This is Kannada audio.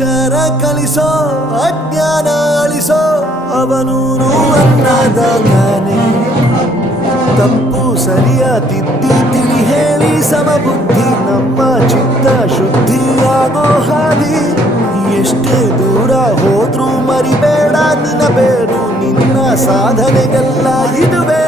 ಅಕ್ಷರ ಕಲಿಸೋ ಅಜ್ಞಾನ ಅಳಿಸೋ ಅವನೂನು ಅನ್ನದಾನೆ. ತಪ್ಪು ಸರಿಯ ತಿದ್ದಿ ತಿಳಿ ಹೇಳಿ ಸಮಬುದ್ಧಿ ನಮ್ಮ ಚಿತ್ತ ಶುದ್ಧಿಯಾಗೋ ಹಾದಿ. ಎಷ್ಟೇ ದೂರ ಹೋದ್ರೂ ಮರಿಬೇಡ ನಿನ್ನ ಬೇರು, ನಿನ್ನ ಸಾಧನೆಗೆಲ್ಲ ಇದುವೇ